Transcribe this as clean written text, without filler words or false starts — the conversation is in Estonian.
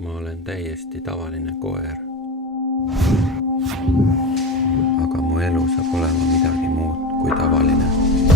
ma olen täiesti tavaline koer. aga mu elu saab olema midagi muud kui tavaline.